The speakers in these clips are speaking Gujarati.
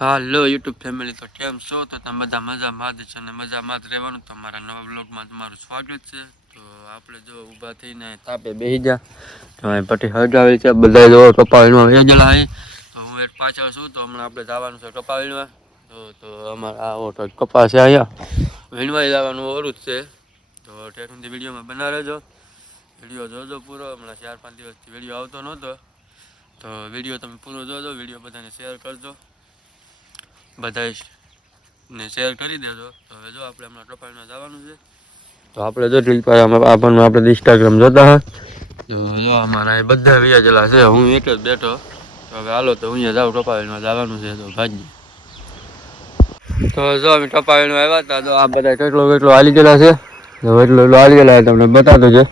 હાલો, યુટ્યુબ ફેમિલી, તો કેમ છો? તો તમે બધા મજામાં જ છો અને મજામાં જ રહેવાનું? તમારા નવા બ્લોગમાં તમારું સ્વાગત છે. તો આપણે જો ઊભા થઈને તાપે બેસી જા તો અહીં પટ્ટી છે. બધા જો કપાવીમાં વેજેલા છે તો હું એક પાછળ છું. તો હમણાં આપણે જવાનું છે કપાવીમાં તો તો અમારા આવો તો કપા છે અહીંયા. વીણવાઈ જવાનું ઓરું જ છે. તો ઠેઠ વિડીયોમાં બના રહેજો. વીડિયો જોજો પૂરો. હમણાં ચાર પાંચ દિવસથી વીડિયો આવતો નહોતો. તો વીડિયો તમે પૂરો જોજો. વીડિયો બધાને શેર કરજો. બધાય ને શેર કરી દેજો. તો હવે જો આપણે હમણાં ટપાલમાં જવાનું છે. તો આપણે જો ટીલ પર આપણને આપણે ઇન્સ્ટાગ્રામ જોતા હોય. તો જો અમારા એ બધા વ્યાજેલા છે. હું એક જ બેઠો. તો હવે હાલો તો હું અહીંયા જાઉં ટપાલમાં જવાનું છે. તો ભાજી તો જો અમે ટોપાવીમાં આવ્યા હતા. તો આ બધા કેટલો કેટલો હાલી ગયેલા છે. તો એટલો એટલો હાલી ગયેલા તમને બતાતો છે.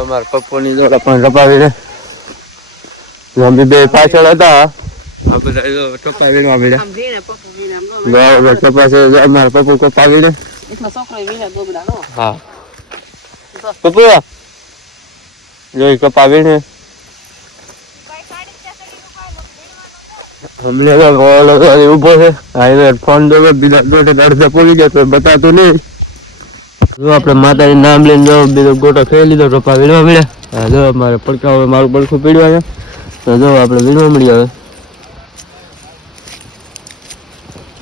અમારા પપ્પુની જોડે પણ ટપાવી છે. અમે બે પાછળ હતા. આ બધા જો વીણે વીણે વીણે પપ્પુ જોઈ કપાવી ને હમણે ઓલો છે હાઈવે ફોન જોવે બીજા ગોટે અડધે પડી ગયો તો બતાતું નહીં જો, આપણે માતાજી નામ લઈને બીજો ગોટો ખાઈ લીધો કપા વીણવા મળ્યા. હા, જો, મારે પડકા હવે મારું પડખું પીડવા છે જો, આપણે વીણવા મળી હવે.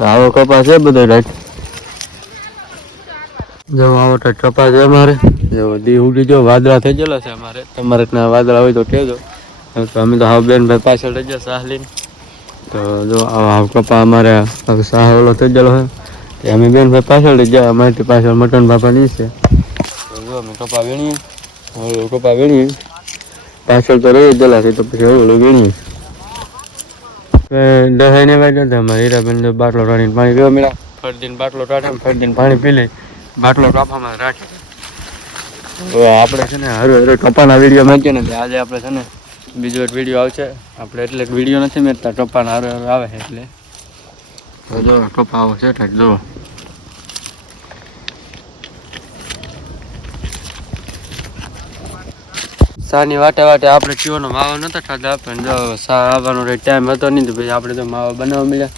આવો કપાસ છે બધો રાઈટ? જો આવો કપાસ છે અમારે. જો દી ઉડી જો વાદળા થઈ ગયેલા છે અમારે. તમારે ત્યાં વાદળા હોય તો કહેજો. તો અમે તો હાવ બેન ભાઈ પાછળ રહી ગયા સાહ લઈને તો જો હાવ કપા અમારે. સાહ ઓલો થઈ ગયેલો હોય તે અમે બેન ભાઈ પાછળ રહી ગયા. અમારી પાછળ મટન બાપાની છે. તો જો અમે કપા વીણીએ. કપા વીણીએ. પાછળ તો રહી ગયેલા છે, તો પછી હવે વીણીએ. દહાઈ ને વાગ્યા હતા અમારે હીરાબેન બાટલો રાણીને પાણી પીવા મળ્યા. ફરદીને બાટલો ટાળે ફરદીને પાણી પી લે બાટલો કાફામાં રાખે. આપણે છે ને હરે હરે કપાના વીડિયો મેકીએ ને આજે આપણે છે ને બીજો એક વીડિયો આવશે. આપણે એટલે વીડિયો નથી મેં ટોપાના હરે હરે આવે એટલે. જો, ટોપા આવો છે જો. સાની વાટે વાટે આપણે ચીઓનો માવો નતો ખાધા પણ જો સા આવવાનો ટાઈમ હતો નહીં તો પછી આપણે તો માવો બનાવવા મળ્યા.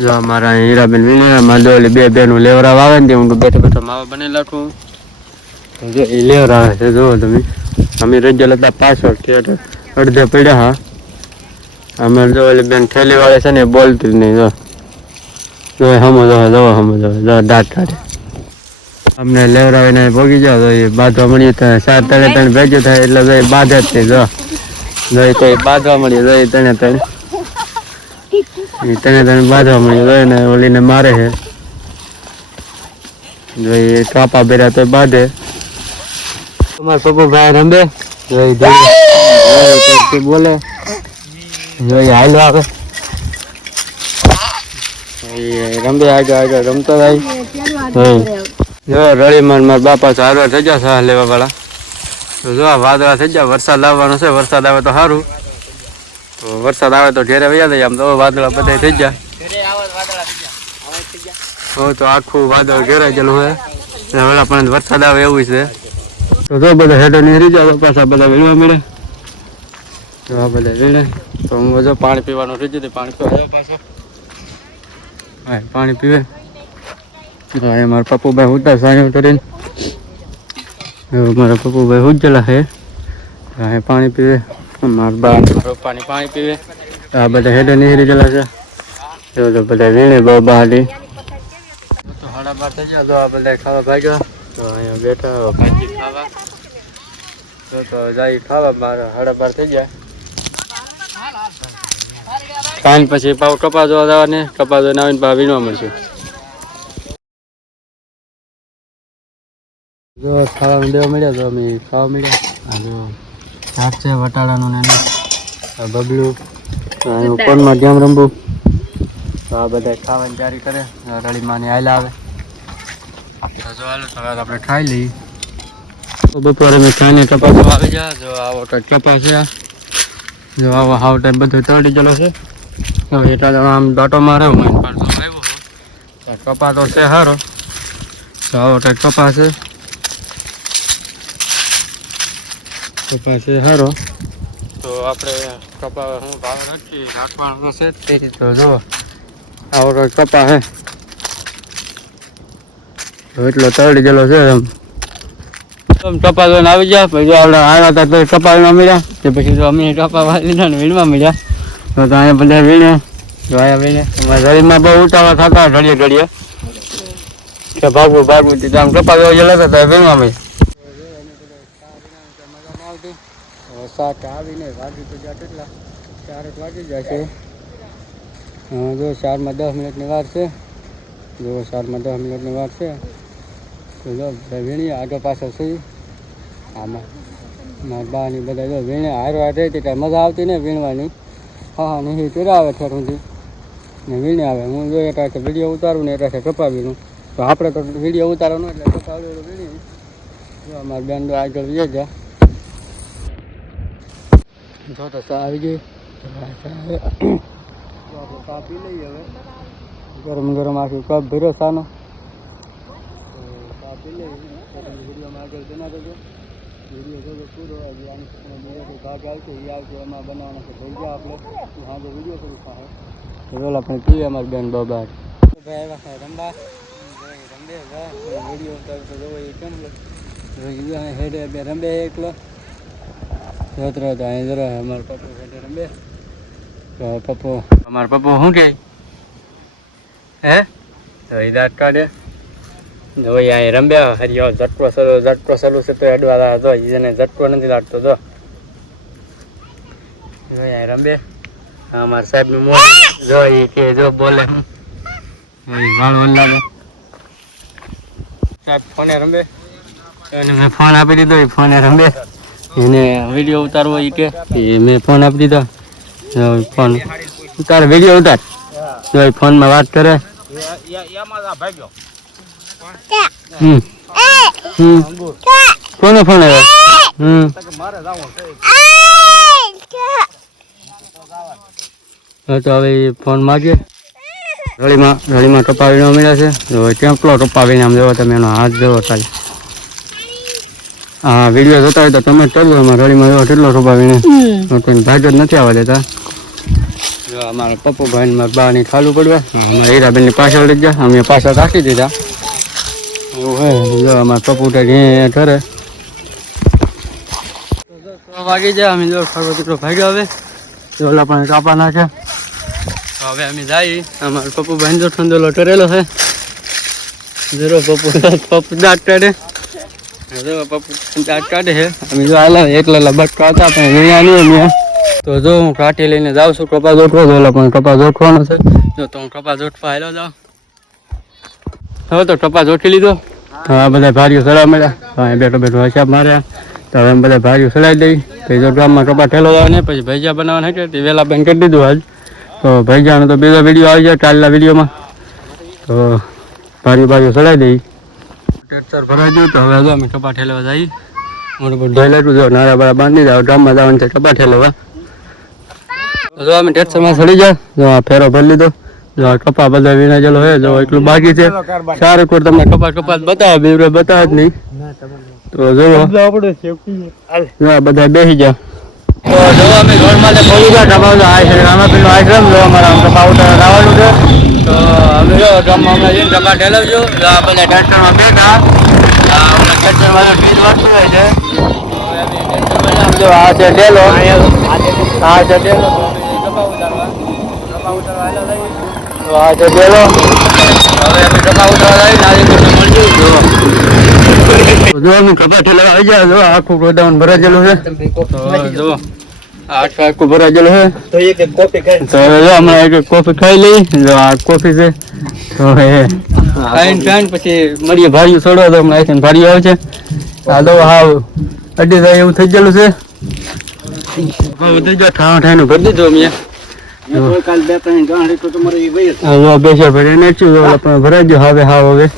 જો અમારા હીરાબેન વીણે મારે જો બે બેનું લેવરા આવે ને હું બેઠો બેઠો માવો બની તો જો એ લેવરા આવે છે, જુઓ તમે. અમે રજા લતા પાછળ કે અડધે પડ્યા હા. અમે જો એટલે બેન થેલી વાળે છે ને બોલતી જ નહીં, જો. જો હમો જો જો હમો જો જો દાંત કાઢે. અમને લેવરાવીને ભોગી જાવ તો એ બાંધવા મળીએ તો સાત ત્રણે ત્રણ ભેગું થાય એટલે એ બાંધે જ નહીં જો. જો એ કોઈ બાંધવા મળીએ જો એ ત્રણે ત્રણ એ ત્રણે ત્રણ બાંધવા મળીએ જો ને ઓલીને મારે છે. જો એ કાપા બેરા તો બાંધે. તમારા પપ્પા ભાઈ રંબે જો એ ધીરે- જો એ કંઈક બોલે. જો એ હાલો આવે. રંબે આગળ આગળ રમતો ભાઈ. જો રળીમાન બાપા સારવાર થઈ ગયા સાહ લેવા વાળા તો જો વાદળા થઈ ગયા, વરસાદ આવવાનો છે, વરસાદ આવે તો સારું તો વરસાદ આવે તો ઘેરે વૈયા જાય આમ તો વાદળા બધા થઈ ગયા. હો તો આખું વાદળ ઘેરાઈ ગયેલું છે પણ વરસાદ આવે એવું છે. તો જો બધા હેડો નીકળી જાવ પાછા બધા વીણવા મળે. તો આ બધા વીણે. તો હું પાણી પીવાનું ગયું પાણી પીવા પાછો. હા, પાણી પીવે. એ મારા પપ્પુભાઈ ઉતા સાયો કરીને હવે મારા પપ્પુભાઈ ઉજ્જલા છે હા પાણી પીવે. મારા બા મારો પાણી પાણી પીવે. આ બધા હેડે નીકળી ગયેલા છે. જો તો બધા વીણે બહુ બહાલી તો હાડા બાર થઈ ગયા. તો આ બધા ખાવા ભાગ્યા. તો અહીંયા બેઠા હવે ભાજી ખાવા. તો જાય ખાવા મારા હાડા બાર થઈ ગયા. કાન પછી પાવ કપા જોવા જવાને. કપા જોઈને આવીને ભાવ વીણવા મળશે. જો ખાવાનું દેવા મળ્યા તો અમે ખાવા મળ્યા. અને શાક છે વટાણાનું ને બબલું ફોનમાં ગેમ રમવું. તો આ બધા ખાવાની તૈયારી કરે. રળીમાંની આયલા આવે. તો જો હાલો હવે આપણે ખાઈ લઈએ. તો બપોરે મેં ખાઈને કપાસ આવી જા જો આવો કંઈક કપાસ છે જો આવો હાવ ટાઈમ બધો તળી ગયેલો છે. હવે એટલા જણા આમ દાંટો મારે હું પણ આવ્યો કપા તો છે સારો તો આવો કંઈક કપા છે. કપા છે સારો તો આપણે કપા હું ભાવ રાખી રાખવાનો છે તે તો જો આવડો કપા હે. એટલો તળી ગયેલો છે એમ. આમ કપા આવી ગયા પછી આપણે આવ્યા હતા તો મળ્યા. કે પછી તો અમે કપા વાળીને વીણવા મળ્યા. તો તો અહીંયા બધા વીણે. તો અહીંયા વીણે. અમારા ઘડીમાં બહુ ઉતાવળ થતા ઘડીએ ઘડીએ. કે ભાગવું ભાગવું. તે આમ કપા જોવા ગયેલા હતા તો વીણવા મળ્યા. સાત આવીને વાગી તો જ્યાં કેટલા? ચાર જ વાગી જાય છે. જો ચારમાં દસ મિનિટની વાર છે. જો ચારમાં દસ મિનિટની વાર છે. તો જો વીણીએ, આગળ પાછળ થઈ આમાં મારા બાની બધા જો વીણે હારો હાર રહેતી ત્યાં મજા આવતી ને વીણવાની. હા નહીં ચોરા આવે ઠેર સુધી? ને વીણે આવે. હું જો એટલે વીડિયો ઉતારું ને એટલે કપા વીણું તો આપણે તો વીડિયો ઉતારવાનો એટલે કપા વીણી જો અમારા બેન આગળ વીએ ગયા જો તો ચા આવી ગઈ ચા આવે. તો આપણે ચા પી લઈએ હવે ગરમ ગરમ આખી કપ ભર્યો સાનો તો ચા પી લઈએ તો તમે વિડીયોમાં આગળ બના દેજો વીડિયો જોજો પૂરો હજી આની બીજો કોઈ ભાગ આવશે એ આવશે એમાં બનાવવાનો છે થઈ ગયા આપણે તો હા જો વીડિયો પૂરું થાય તો ચાલો આપણે પીએ અમારી બેન બાબા ભાઈ આવ્યા છે રંબા રંબે વીડિયો ઉતારતો જોવો એ કેમ લાગે હેડે બે રંબે એકલો અહીં જરો અમારો પપ્પુ રંબે તો પપ્પુ અમારો પપ્પુ શું કે? હે? તો એ દાંત કાઢે. જો અહીં રંબ્યા હરિયો ઝટકો સરો, ઝટકો સરું છે તો અડવા એને ઝટકો નથી લાગતો, જો. અહીં રંબે હા, અમારા સાહેબનું મોં જો એ કે, જો બોલે સાહેબ, ફોને એને મેં ફોન આપી દીધો, એ ફોને રંબે એને વીડિયો ઉતારવો એ કે. એ મેં ફોન આપી દીધો. ફોન ઉતાર વીડિયો ઉતાર. જો એ ફોનમાં વાત કરે. કોનો ફોન આવ્યો? હમ. તો હવે ફોન માગે રળીમાં રળીમાં ટપાવીને મળ્યા છે. જો ટેમ્પલો ટપાવીને આમ જવો તમે એનો હાથ જવો તાલે હા વીડિયો જોતા હોય તો તમે જ કરજો. અમારા રળીમાં જોવો કેટલો ટપાવીને કોઈ ભાગ જ નથી આવવા દેતા. જો અમારા પપ્પુભાઈ મારા બાની ખાલું પડવા. અમારા હીરાબેનની પાછળ લઈ ગયા. અમે પાછળ રાખી દીધા. એવું હોય જો અમારા પપ્પુ ઘે ઘરે વાગી જાય અમે જો ખાગો કેટલો ભાગ્યો હવે ઓલા પણ કાપા નાખે. તો હવે અમે જઈએ અમારે પપ્પુ ભાઈ જો ઠંડોલો કરેલો છે. જરો પપ્પુ પપ્પુ દાંત કાઢે કાઢે છે. અમે જો આલા એકલા બટકા હતા, પણ અહીંયા નહીં અમે. તો જો હું કાઢી લઈને જાઉં છું કપા જોટવો ઓલા પણ કપા જોટવાનો છે. જો તો હું કપા જોટવા આવેલો જાઉં. હવે તો કપા જોટી લીધો. આ બધા ભારીઓ સડા મળ્યા. અહીં બેઠો બેઠો હિસાબ માર્યા. તો હવે બધા ભારીઓ સડાઈ દઈ. પછી જો ગામમાં કપા ઠેલો આવે ને, પછી ભૈજા બનાવવાના છે. તે વહેલા બંધ કરી દીધું આજ તો ભૈજાનો તો બીજો વીડિયો આવી જાય કાલના વિડીયોમાં. તો ભારી ભારીઓ સડાઈ દઈ. ટ્રેક્ટર ભરાઈ ગયું તો હવે જો અમે કપા ઠેલવા જઈએ. મોટું લેતું જો નારા બારા બાંધી જાવ ગામમાં જવાનું છે કપા ઠેલવા. જો અમે ટ્રેક્ટરમાં સડી જાય જો આ ફેરો ભરી લીધો. જો આ કપા બધા વિના જેલો હોય જો એટલું બાકી છે. સારું કોઈ તમને કપા કપા બતાવે બીવરે બતાવે જ નહીં. તો જોવો જો બધા બેસી જા તો જો અમે ઘરમાં પહોંચી ગયા, કપા તો આ છે. રામાપીરનો આશ્રમ જો અમારા, આમ કપા ઉતાર લાવવાનું છે. તો જો ગામમાં હમણાં જઈને ઠેલાવજો આ બધા ટ્રેક્ટરમાં બેઠા. ટ્રેક્ટરમાં બીજ હોય છે. હવે આ છે ડેલો આ છે તો આ છે હવે અમે કપા ઉતારવા આજે તમને જો જો અમે કપા ઠેલા આવી જાય જો આખું ગોડાઉન ભરાયેલું છે. તો જો આખું આખું ભરાયેલું છે તો હવે જો હમણાં એક કોફી ખાઈ લઈ. જો આ કોફી છે. તો પછી મળીએ. ભારીયું છોડો તો હમણાં ભારીયું આવે છે. આ તો હાવ અઢી થાય એવું થઈ ગયેલું છે. થઈ ગયો ઠાવા ઠાઈને ભરી દીધો અમે. જો. ભરાઈ ગયો. હાવ હવે